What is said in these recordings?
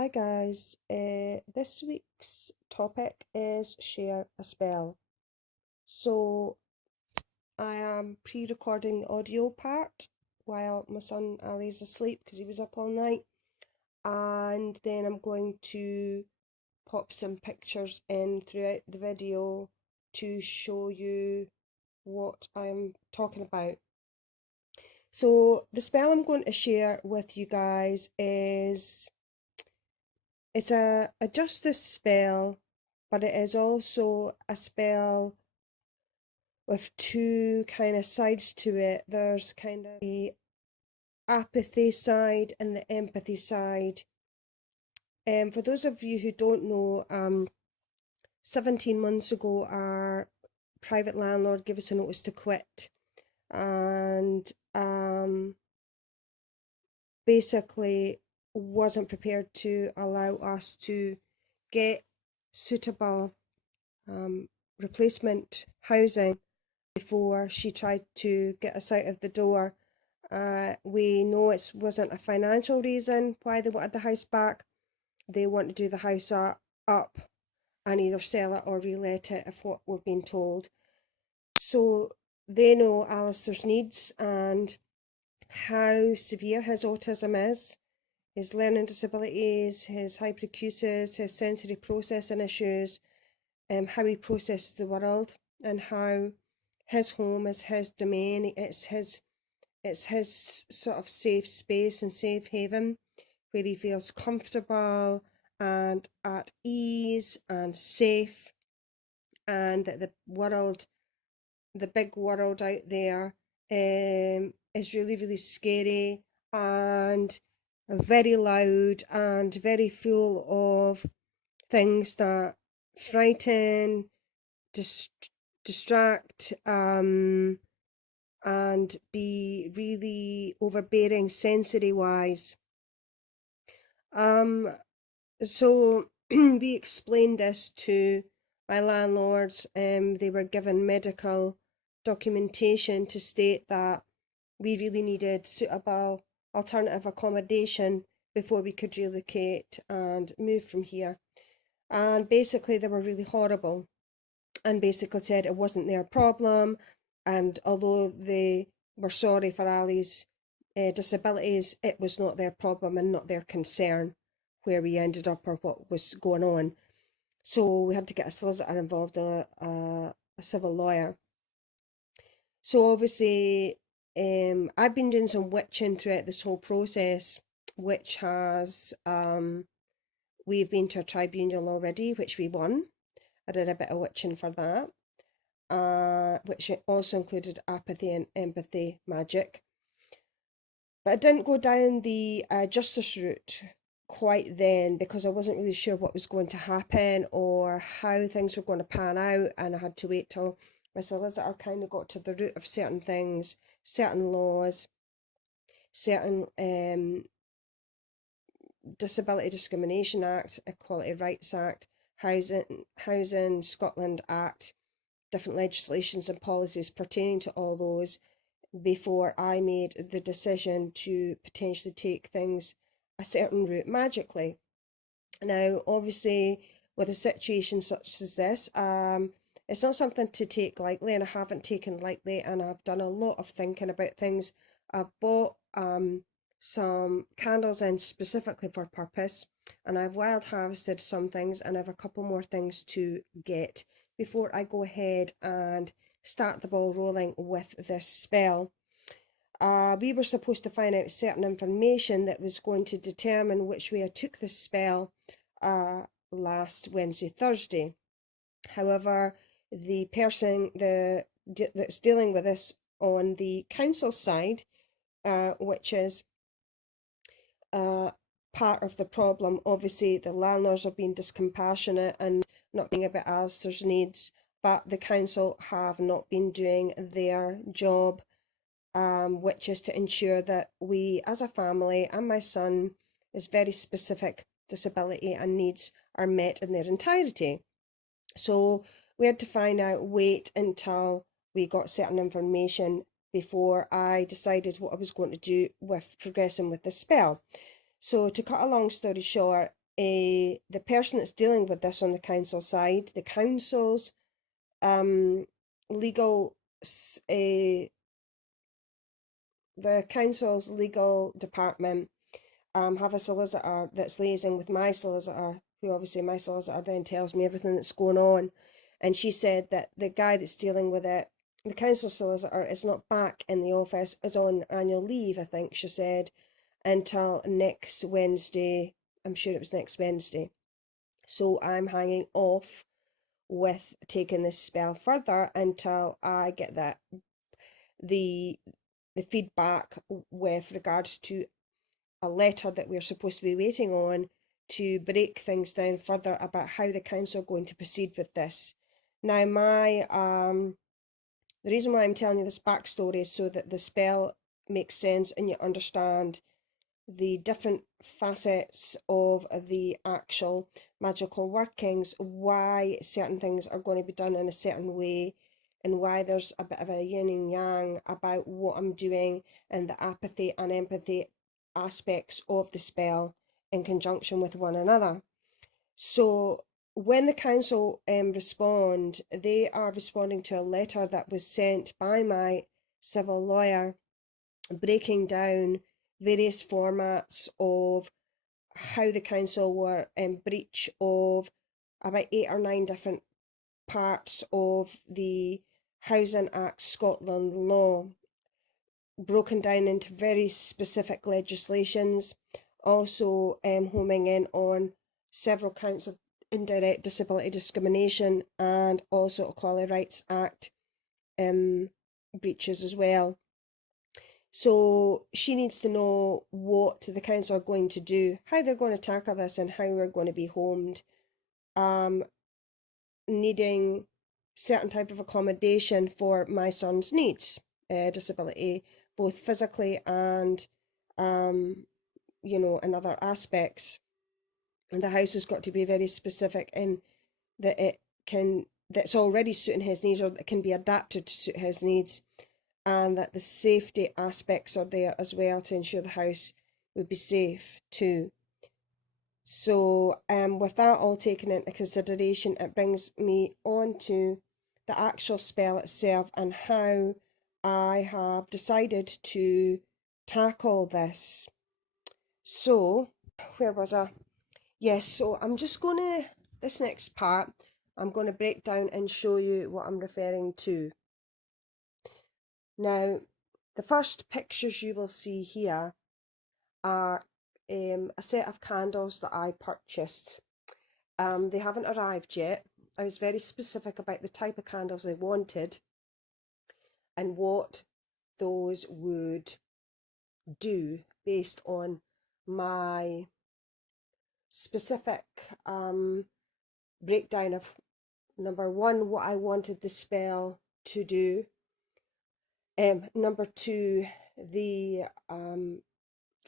Hi guys, this week's topic is share a spell. So I am pre-recording the audio part while my son Ali's asleep because he was up all night, and then I'm going to pop some pictures in throughout the video to show you what I'm talking about. So the spell I'm going to share with you guys is it's a justice spell, but it is also a spell with two kind of sides to it. There's kind of the apathy side and the empathy side. For those of you who don't know, 17 months ago, our private landlord gave us a notice to quit, and basically wasn't prepared to allow us to get suitable replacement housing before she tried to get us out of the door. We know it wasn't a financial reason why they wanted the house back. They want to do the house up and either sell it or relet it, if what we've been told. So they know Alistair's needs and how severe his autism is, his learning disabilities, his hyperacusis, his sensory processing issues, how he processes the world, and how his home is his domain. It's his sort of safe space and safe haven where he feels comfortable and at ease and safe, and that the world, the big world out there, is really, really scary and very loud and very full of things that frighten, distract, and be really overbearing sensory wise. So we explained this to my landlords. They were given medical documentation to state that we really needed suitable alternative accommodation before we could relocate and move from here. And basically they were really horrible and basically said it wasn't their problem, and although they were sorry for Ali's disabilities, it was not their problem and not their concern where we ended up or what was going on. So we had to get a solicitor involved, a civil lawyer. So obviously I've been doing some witching throughout this whole process, which has we've been to a tribunal already, which we won. I did a bit of witching for that, which also included apathy and empathy magic. But I didn't go down the justice route quite then because I wasn't really sure what was going to happen or how things were going to pan out, and I had to wait till my solicitor kind of got to the root of certain things, certain laws, certain Disability Discrimination Act, Equality Rights Act, Housing Scotland Act, different legislations and policies pertaining to all those before I made the decision to potentially take things a certain route magically. Now, obviously, with a situation such as this, it's not something to take lightly, and I haven't taken lightly, and I've done a lot of thinking about things. I've bought some candles in specifically for purpose, and I've wild harvested some things, and I have a couple more things to get before I go ahead and start the ball rolling with this spell. We were supposed to find out certain information that was going to determine which way I took this spell last Wednesday, Thursday. However, the person that's dealing with this on the council side, which is part of the problem, obviously the landlords are being discompassionate and not being about Alistair's needs, but the council have not been doing their job, which is to ensure that we as a family and my son, his very specific disability and needs are met in their entirety. So we had to wait until we got certain information before I decided what I was going to do with progressing with the spell. So to cut a long story short, the person that's dealing with this on the council side, the council's legal the council's legal department have a solicitor that's liaising with my solicitor, who obviously my solicitor then tells me everything that's going on. And she said that the guy that's dealing with it, the council solicitor, is not back in the office, is on annual leave, I think she said, until next Wednesday. I'm sure it was next Wednesday. So I'm hanging off with taking this spell further until I get the feedback with regards to a letter that we're supposed to be waiting on to break things down further about how the council are going to proceed with this. Now, the reason why I'm telling you this backstory is so that the spell makes sense and you understand the different facets of the actual magical workings, why certain things are going to be done in a certain way, and why there's a bit of a yin and yang about what I'm doing and the apathy and empathy aspects of the spell in conjunction with one another. So when the council respond, they are responding to a letter that was sent by my civil lawyer breaking down various formats of how the council were in breach of about 8 or 9 different parts of the Housing Act Scotland law, broken down into very specific legislations, also homing in on several counts of indirect disability discrimination and also Equality Rights Act breaches as well. So she needs to know what the council are going to do, how they're going to tackle this and how we're going to be homed. Needing certain type of accommodation for my son's needs, disability, both physically and, in other aspects. And the house has got to be very specific in that that's already suiting his needs or that can be adapted to suit his needs, and that the safety aspects are there as well to ensure the house would be safe too. So with that all taken into consideration, it brings me on to the actual spell itself and how I have decided to tackle this. So, where was I? Yes, so I'm just going to, this next part, I'm going to break down and show you what I'm referring to. Now, the first pictures you will see here are a set of candles that I purchased. They haven't arrived yet. I was very specific about the type of candles I wanted and what those would do based on my specific breakdown of, number one, what I wanted the spell to do, number two, the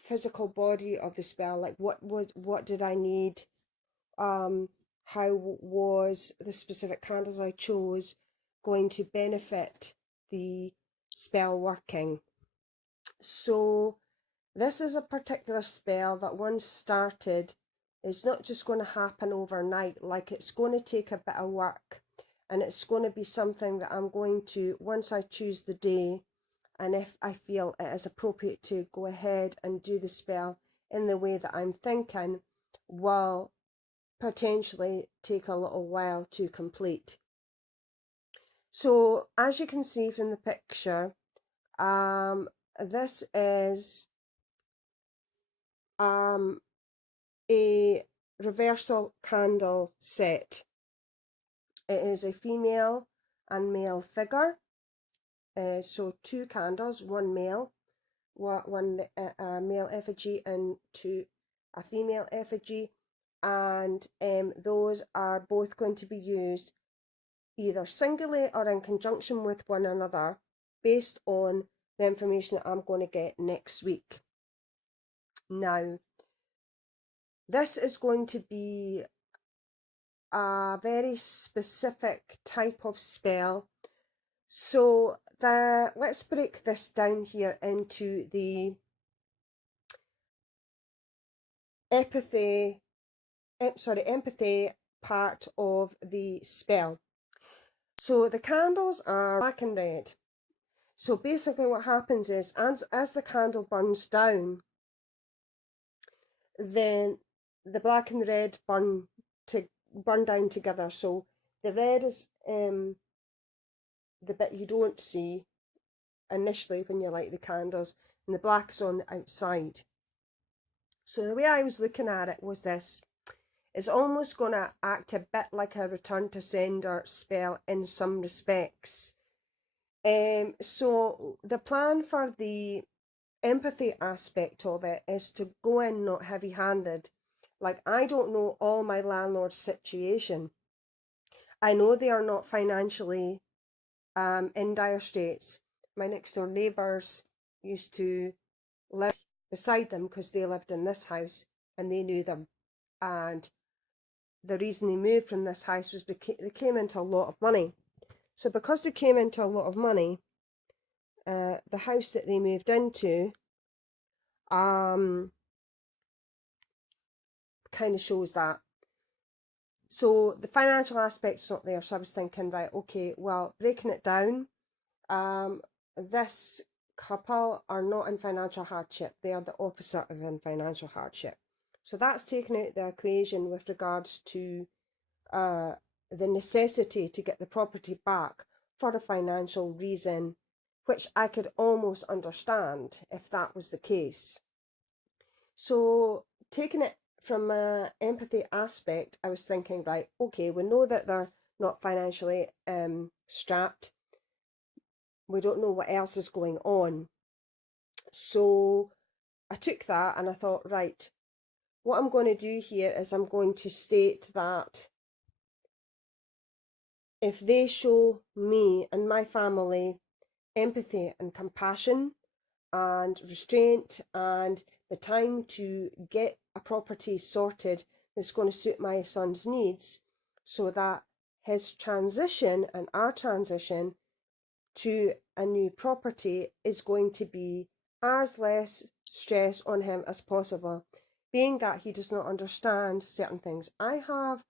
physical body of the spell, like what did I need, how was the specific candles I chose going to benefit the spell working. So this is a particular spell that once started is not just going to happen overnight, like it's going to take a bit of work, and it's going to be something that I'm going to, once I choose the day and if I feel it is appropriate to go ahead and do the spell in the way that I'm thinking, will potentially take a little while to complete. So as you can see from the picture, this is a reversal candle set. It is a female and male figure. So 2 candles, one male, one male effigy and 2 a female effigy, and those are both going to be used either singly or in conjunction with one another based on the information that I'm going to get next week. Now, this is going to be a very specific type of spell. So let's break this down here into the apathy empathy part of the spell. So the candles are black and red. So basically what happens is, as the candle burns down, then the black and the red burn down together. So the red is the bit you don't see initially when you light the candles, and the black is on the outside. So the way I was looking at it was this. It's almost going to act a bit like a return to sender spell in some respects. So the plan for the empathy aspect of it is to go in not heavy-handed. Like, I don't know all my landlord's situation. I know they are not financially in dire straits. My next door neighbours used to live beside them because they lived in this house and they knew them. And the reason they moved from this house was because they came into a lot of money. So because they came into a lot of money, the house that they moved into kind of shows that. So the financial aspect's not there. So I was thinking, right, okay, well, breaking it down, this couple are not in financial hardship. They are the opposite of in financial hardship. So that's taken out the equation with regards to the necessity to get the property back for a financial reason, which I could almost understand if that was the case. So taking it from an empathy aspect, I was thinking, right, okay, we know that they're not financially strapped. We don't know what else is going on. So I took that and I thought, right, what I'm going to do here is I'm going to state that if they show me and my family empathy and compassion and restraint and the time to get a property sorted that's going to suit my son's needs, so that his transition and our transition to a new property is going to be as less stress on him as possible, being that he does not understand certain things. I have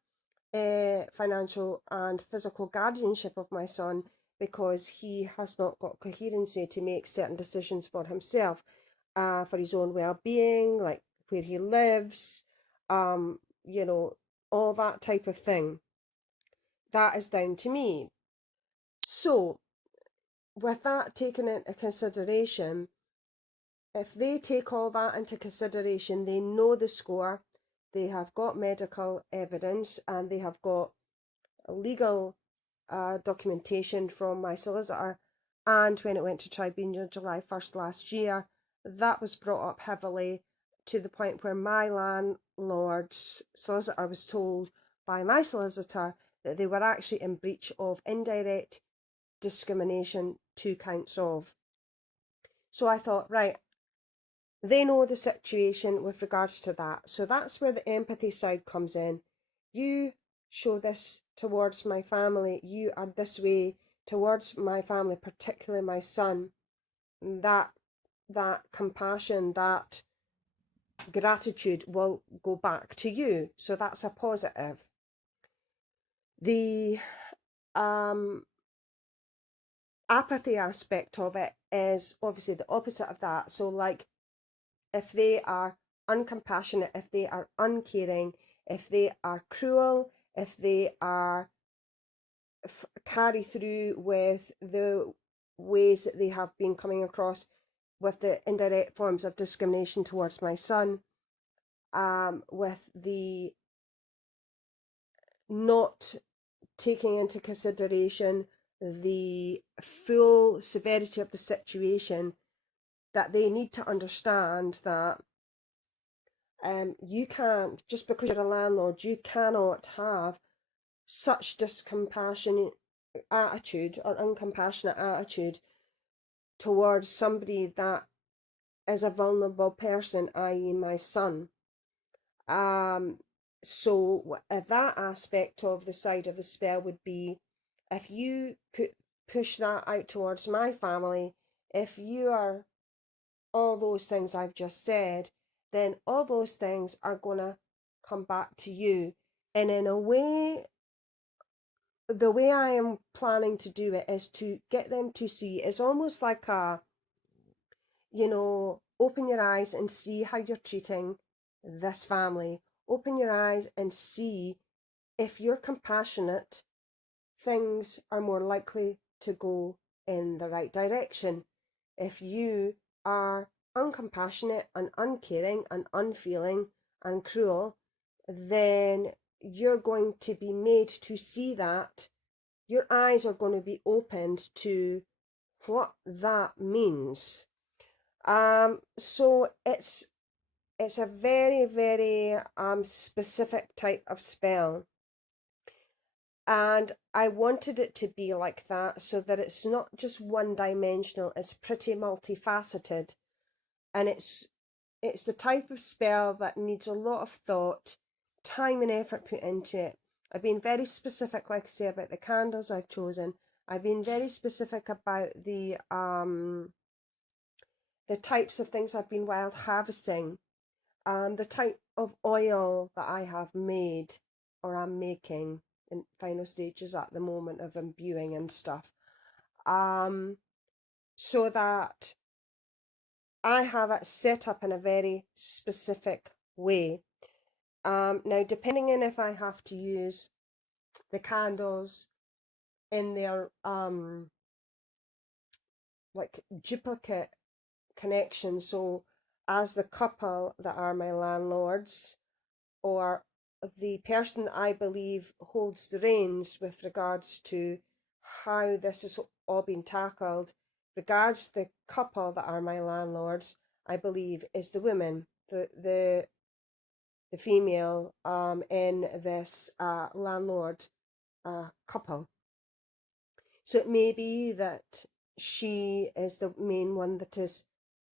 financial and physical guardianship of my son because he has not got coherency to make certain decisions for himself, for his own well-being, like where he lives, you know, all that type of thing. That is down to me. So with that taken into consideration, if they take all that into consideration, they know the score, they have got medical evidence, and they have got legal documentation from my solicitor. And when it went to tribunal July 1st last year, that was brought up heavily to the point where my landlord's solicitor was told by my solicitor that they were actually in breach of indirect discrimination, 2 counts of. So I thought, right, they know the situation with regards to that. So that's where the empathy side comes in. You show this towards my family. You are this way towards my family, particularly my son. That compassion, that gratitude will go back to you. So that's a positive. The apathy aspect of it is obviously the opposite of that. So like, if they are uncompassionate, if they are uncaring, if they are cruel, if they are carry through with the ways that they have been coming across with the indirect forms of discrimination towards my son, with the not taking into consideration the full severity of the situation, that they need to understand that you can't, just because you're a landlord, you cannot have such discompassionate attitude or uncompassionate attitude towards somebody that is a vulnerable person, i.e. my son. So that aspect of the side of the spell would be, if you push that out towards my family, if you are all those things I've just said, then all those things are gonna come back to you. And in a way, the way I am planning to do it is to get them to see, it's almost like open your eyes and see how you're treating this family. Open your eyes and see if you're compassionate, things are more likely to go in the right direction. If you are uncompassionate and uncaring and unfeeling and cruel, then you're going to be made to see that. Your eyes are going to be opened to what that means. So it's a very, very specific type of spell. And I wanted it to be like that so that it's not just one dimensional, it's pretty multifaceted. And it's the type of spell that needs a lot of thought, time and effort put into it. I've been very specific, like I say, about the candles I've chosen. I've been very specific about the types of things I've been wild harvesting, the type of oil that I have made or I'm making in final stages at the moment of imbuing and stuff, so that I have it set up in a very specific way. Now, depending on if I have to use the candles in their like duplicate connection, so as the couple that are my landlords, or the person I believe holds the reins with regards to how this has all been tackled, regards the couple that are my landlords, I believe is the woman, the female in this landlord couple. So it may be that she is the main one that is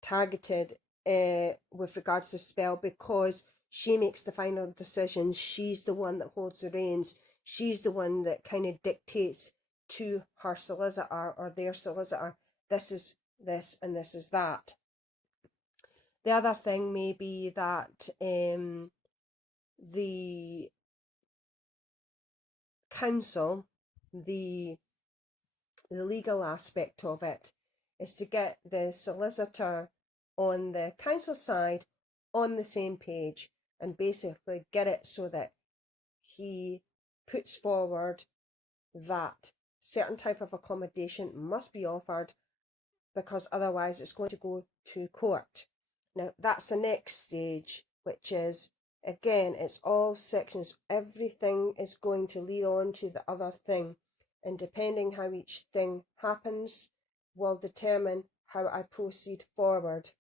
targeted with regards to spell, because she makes the final decisions. She's the one that holds the reins. She's the one that kind of dictates to her solicitor or their solicitor, this is this and this is that. The other thing may be that the council, the legal aspect of it, is to get the solicitor on the council side on the same page and basically get it so that he puts forward that certain type of accommodation must be offered, because otherwise it's going to go to court. Now that's the next stage, which is, again, it's all sections. Everything is going to lead on to the other thing, and depending how each thing happens will determine how I proceed forward.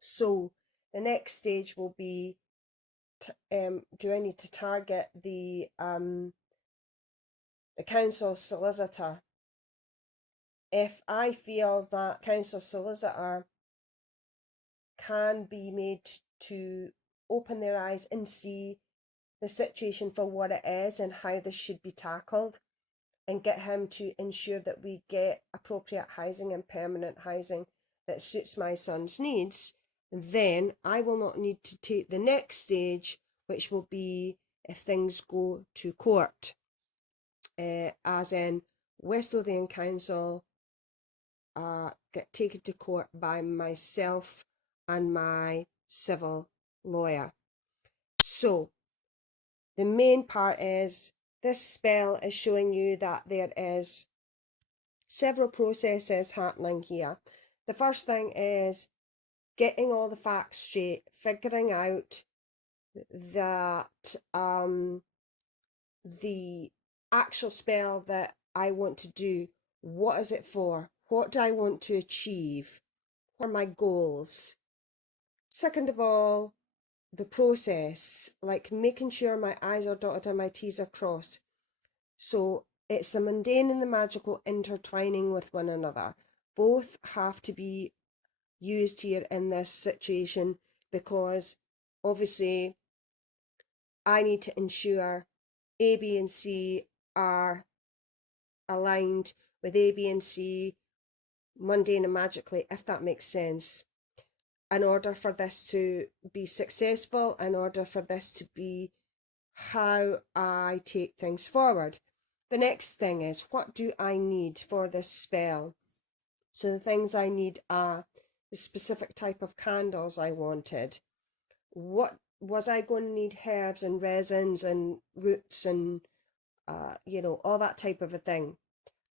So the next stage will be, do I need to target the council solicitor? If I feel that council solicitor can be made to open their eyes and see the situation for what it is and how this should be tackled, and get him to ensure that we get appropriate housing and permanent housing that suits my son's needs, then I will not need to take the next stage, which will be if things go to court, as in West Lothian Council get taken to court by myself and my civil lawyer. So the main part is, this spell is showing you that there is several processes happening here. The first thing is getting all the facts straight, figuring out that the actual spell that I want to do, what is it for? What do I want to achieve? What are my goals? Second of all, the process, like making sure my I's are dotted and my T's are crossed. So it's the mundane and the magical intertwining with one another. Both have to be used here in this situation, because obviously I need to ensure A, B, and C are aligned with A, B, and C, mundane and magically, if that makes sense. in order for this to be successful, in order for this to be how I take things forward. The next thing is, what do I need for this spell? So the things I need are the specific type of candles I wanted. What was I going to need? Herbs and resins and roots and all that type of a thing.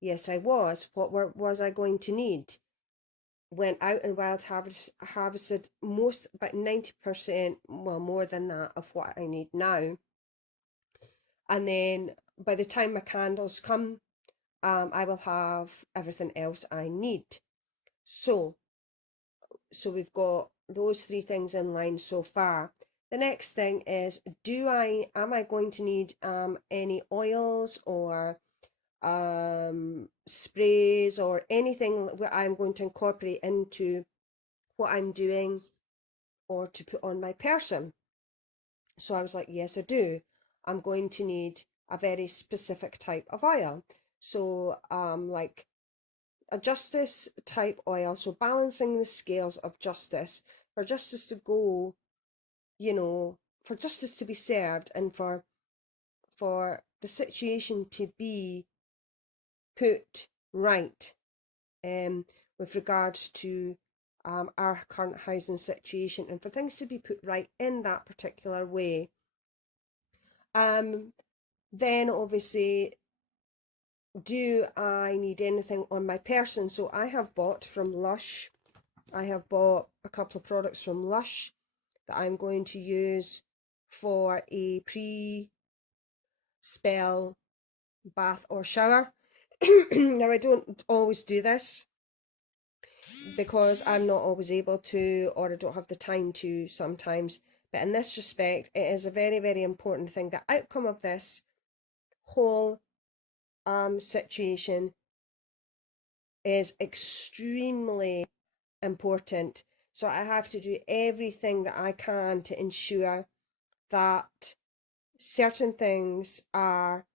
Yes, I was. Was I going to need? Went out and harvested most, about 90%, well, more than that, of what I need now. And then by the time my candles come, I will have everything else I need. So we've got those three things in line so far. The next thing is, am I going to need any oils or sprays or anything that I'm going to incorporate into what I'm doing or to put on my person? So I was like, yes, I do. I'm going to need a very specific type of oil. So like a justice type oil, so balancing the scales of justice, for justice to go, for justice to be served, and for the situation to be put right, with regards to our current housing situation, and for things to be put right in that particular way. Then obviously, do I need anything on my person? So I have bought from Lush. I have bought a couple of products from Lush that I'm going to use for a pre-spell bath or shower. Now, I don't always do this because I'm not always able to, or I don't have the time to sometimes. But in this respect, it is a very, very important thing. The outcome of this whole situation is extremely important. So I have to do everything that I can to ensure that certain things are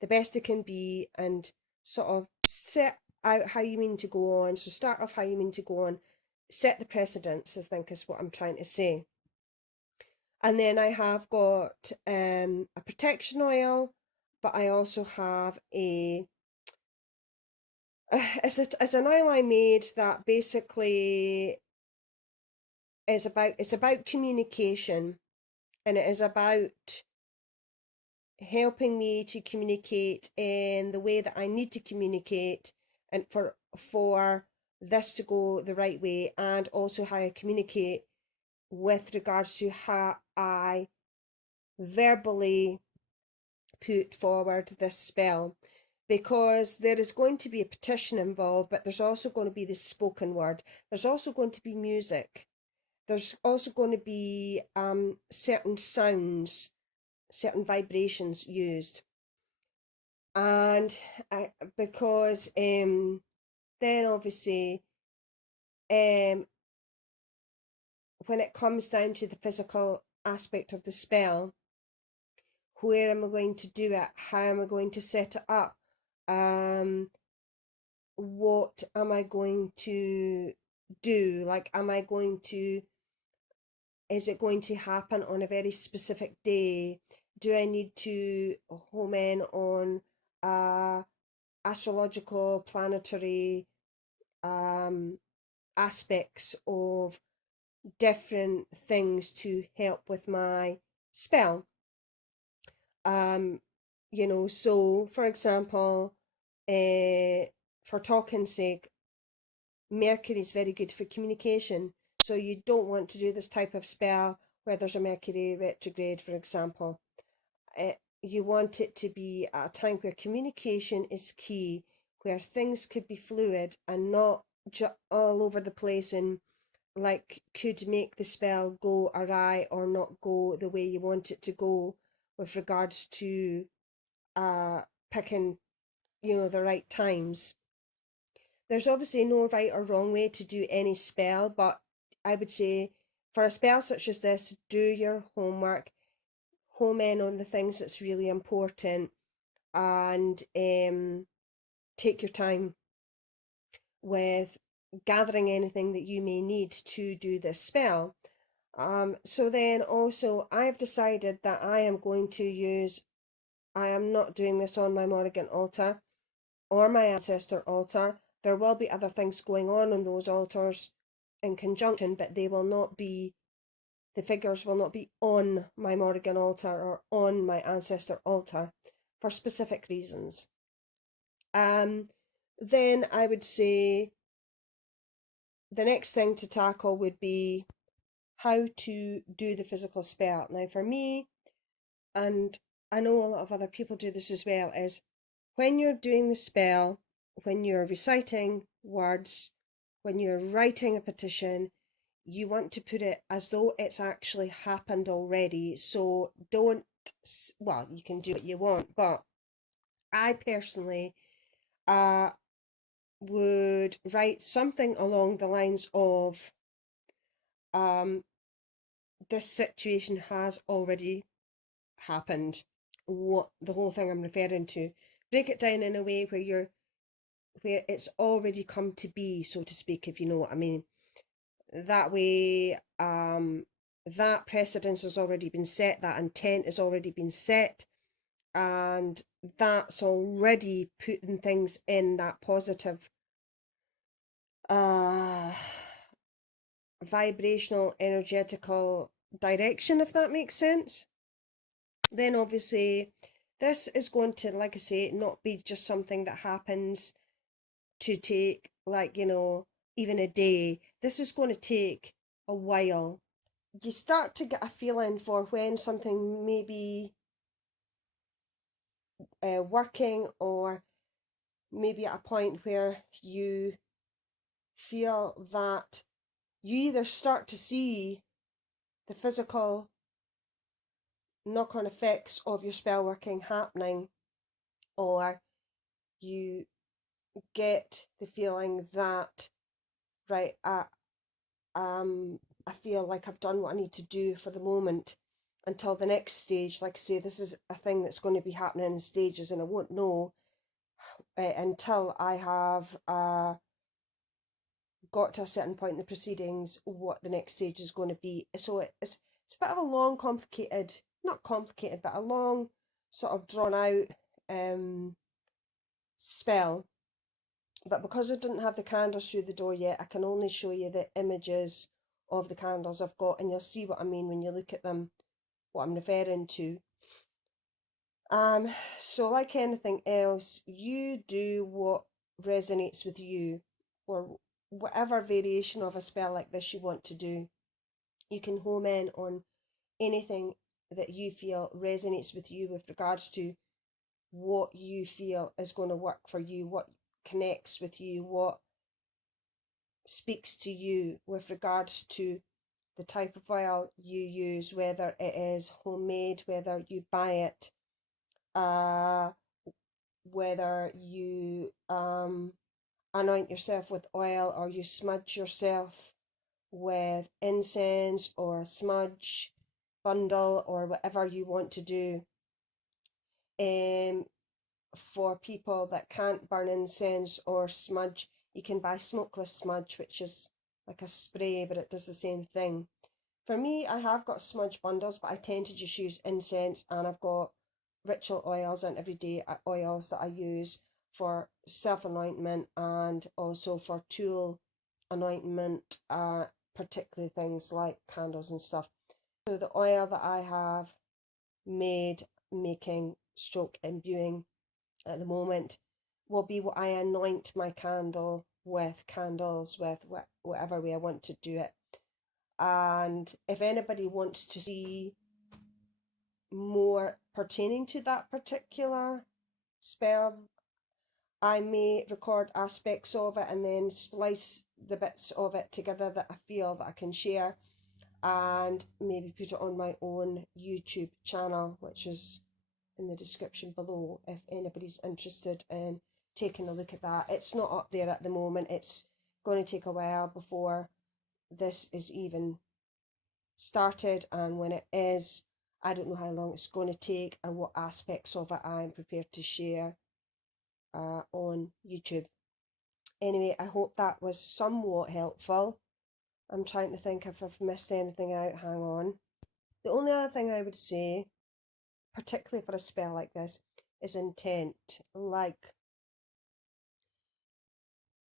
the best it can be, and sort of set out how you mean to go on. So start off how you mean to go on, set the precedence, I think is what I'm trying to say. And then I have got a protection oil, but I also have it's an oil I made that basically it's about communication, and it is about helping me to communicate in the way that I need to communicate, and for this to go the right way, and also how I communicate with regards to how I verbally put forward this spell, because there is going to be a petition involved, but there's also going to be the spoken word. There's also going to be music. There's also going to be certain sounds, certain vibrations used. And because then obviously when it comes down to the physical aspect of the spell, where am I going to do it? How am I going to set it up? What am I going to do? Like, is it going to happen on a very specific day? Do I need to home in on astrological planetary aspects of different things to help with my spell? So for example, for talking sake, Mercury is very good for communication. So you don't want to do this type of spell where there's a Mercury retrograde, for example. You want it to be at a time where communication is key, where things could be fluid and not all over the place, and like could make the spell go awry or not go the way you want it to go, with regards to picking the right times. There's obviously no right or wrong way to do any spell, but I would say for a spell such as this, do your homework, home in on the things that's really important, and take your time with gathering anything that you may need to do this spell. So then also I've decided that I am not doing this on my Morrigan altar or my ancestor altar. There will be other things going on those altars in conjunction, but the figures will not be on my Morrigan altar or on my ancestor altar for specific reasons. Then I would say the next thing to tackle would be how to do the physical spell. Now for me, and I know a lot of other people do this as well, is when you're doing the spell, when you're reciting words, when you're writing a petition, you want to put it as though it's actually happened already. So don't, well, you can do what you want, but I personally would write something along the lines of, this situation has already happened. What the whole thing I'm referring to. Break it down in a way where it's already come to be, so to speak, if you know what I mean. That way, that precedence has already been set, that intent has already been set, and that's already putting things in that positive vibrational, energetical direction, if that makes sense. Then obviously this is going to, like I say, not be just something that happens to take, like, even a day. This is going to take a while. You start to get a feeling for when something may be working, or maybe at a point where you feel that you either start to see the physical knock-on effects of your spell working happening, or you get the feeling that, right, I feel like I've done what I need to do for the moment until the next stage. Like I say, this is a thing that's going to be happening in stages, and I won't know until I have got to a certain point in the proceedings what the next stage is going to be. So it's a bit of a long, complicated, not complicated, but a long sort of drawn out spell. But because I didn't have the candles through the door yet, I can only show you the images of the candles I've got, and you'll see what I mean when you look at them, what I'm referring to. So like anything else, you do what resonates with you, or whatever variation of a spell like this you want to do. You can home in on anything that you feel resonates with you with regards to what you feel is going to work for you, what connects with you, what speaks to you with regards to the type of oil you use, whether it is homemade, whether you buy it, whether you anoint yourself with oil, or you smudge yourself with incense or a smudge bundle, or whatever you want to do. For people that can't burn incense or smudge, you can buy smokeless smudge, which is like a spray, but it does the same thing. For me, I have got smudge bundles, but I tend to just use incense, and I've got ritual oils and everyday oils that I use for self-anointment and also for tool anointment, particularly things like candles and stuff. So the oil that I have making stroke imbuing at the moment will be what I anoint my candles with, whatever way I want to do it. And if anybody wants to see more pertaining to that particular spell, I may record aspects of it and then splice the bits of it together that I feel that I can share, and maybe put it on my own YouTube channel, which is in the description below if anybody's interested in taking a look at that. It's not up there at the moment. It's going to take a while before this is even started, and when it is, I don't know how long it's going to take or what aspects of it I'm prepared to share on YouTube. Anyway, I hope that was somewhat helpful. I'm trying to think if I've missed anything out. Hang on. The only other thing I would say, particularly for a spell like this, is intent. Like,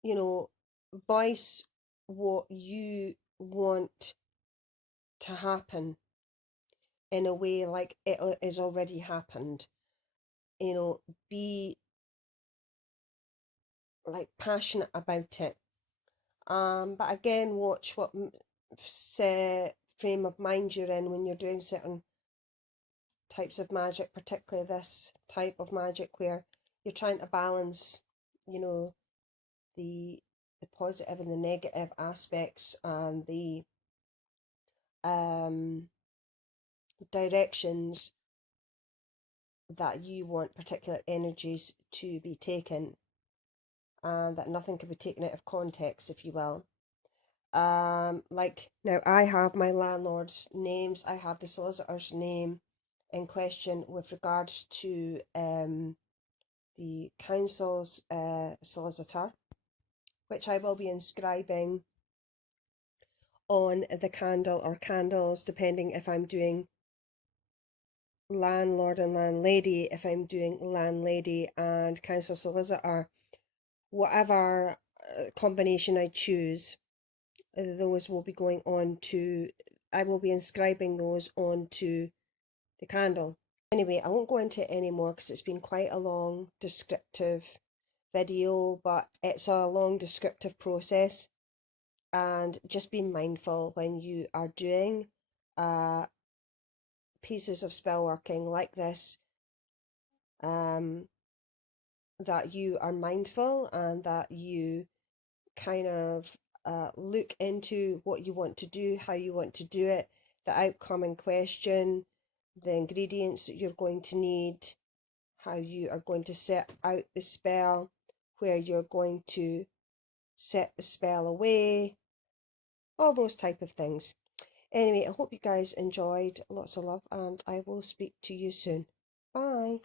you know, voice what you want to happen in a way like it is already happened. You know, be like passionate about it. But again, watch what frame of mind you're in when you're doing certain types of magic, particularly this type of magic where you're trying to balance, you know, the positive and the negative aspects and the um directions that you want particular energies to be taken, and that nothing can be taken out of context, if you will. Like now I have my landlord's names, I have the solicitor's name in question with regards to the council's solicitor, which I will be inscribing on the candle or candles, depending if I'm doing landlord and landlady, if I'm doing landlady and council solicitor, whatever combination I choose, those will be going on to, I will be inscribing those onto the candle. Anyway, I won't go into it anymore because it's been quite a long descriptive video, but it's a long descriptive process, and just be mindful when you are doing pieces of spell working like this, that you are mindful and that you kind of look into what you want to do, how you want to do it, the outcome in question, the ingredients that you're going to need, how you are going to set out the spell, where you're going to set the spell away, all those type of things. Anyway, I hope you guys enjoyed. Lots of love, and I will speak to you soon. Bye.